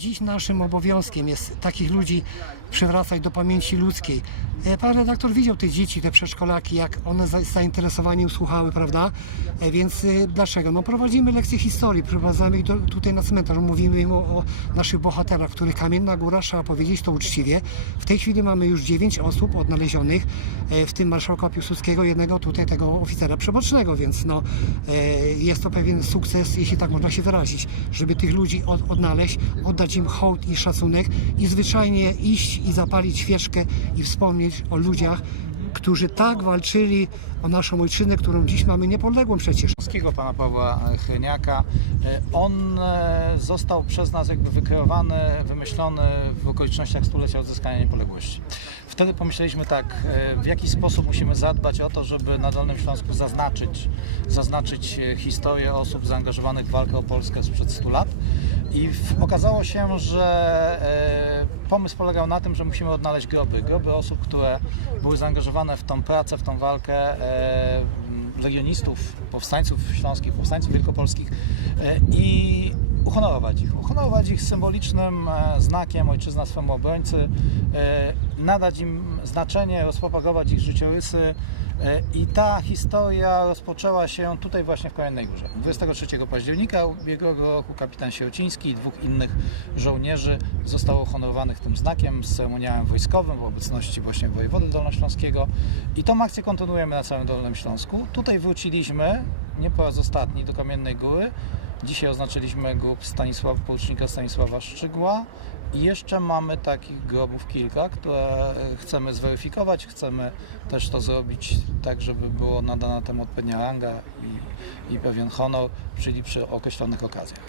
dziś naszym obowiązkiem jest takich ludzi przywracać do pamięci ludzkiej. E, Pan redaktor widział te dzieci, te przedszkolaki, jak one z zainteresowaniem słuchały, prawda? E, Więc e, dlaczego? No prowadzimy lekcje historii, prowadzamy ich do, tutaj na cmentarz, mówimy im o, o naszych bohaterach, których Kamienna Góra, trzeba powiedzieć to uczciwie. W tej chwili mamy już 9 osób odnalezionych, w tym marszałka Piłsudskiego, jednego tutaj tego oficera przebocznego, więc no, jest to pewien sukces, jeśli tak można się wyrazić, żeby tych ludzi od, odnaleźć, oddać im hołd i szacunek i zwyczajnie iść i zapalić świeczkę i wspomnieć o ludziach, którzy tak walczyli o naszą ojczyznę, którą dziś mamy niepodległą przecież. Polskiego pana Pawła Chryniaka. E, On e, został przez nas jakby wykreowany, wymyślony w okolicznościach stulecia odzyskania niepodległości. Wtedy pomyśleliśmy tak, e, w jaki sposób musimy zadbać o to, żeby na Dolnym Śląsku zaznaczyć, zaznaczyć historię osób zaangażowanych w walkę o Polskę sprzed 100 lat. I okazało się, że e, pomysł polegał na tym, że musimy odnaleźć groby. Groby osób, które były zaangażowane w tą pracę, w tą walkę e, legionistów, powstańców śląskich, powstańców wielkopolskich e, i uhonorować ich. Uhonorować ich symbolicznym znakiem ojczyzna swemu obrońcy, nadać im znaczenie, rozpropagować ich życiorysy. E, I ta historia rozpoczęła się tutaj właśnie w Kolejnej Górze. 23 października ubiegłego roku kapitan Sierociński i dwóch innych żołnierzy zostało uhonorowanych tym znakiem z ceremoniałem wojskowym w obecności właśnie wojewody dolnośląskiego. I tą akcję kontynuujemy na całym Dolnym Śląsku. Tutaj wróciliśmy, nie po raz ostatni, do Kamiennej Góry. Dzisiaj oznaczyliśmy grób Stanisława, porucznika Stanisława Szczygła i jeszcze mamy takich grobów kilka, które chcemy zweryfikować. Chcemy też to zrobić tak, żeby było nadana temu odpowiednia ranga i, i pewien honor, czyli przy określonych okazjach.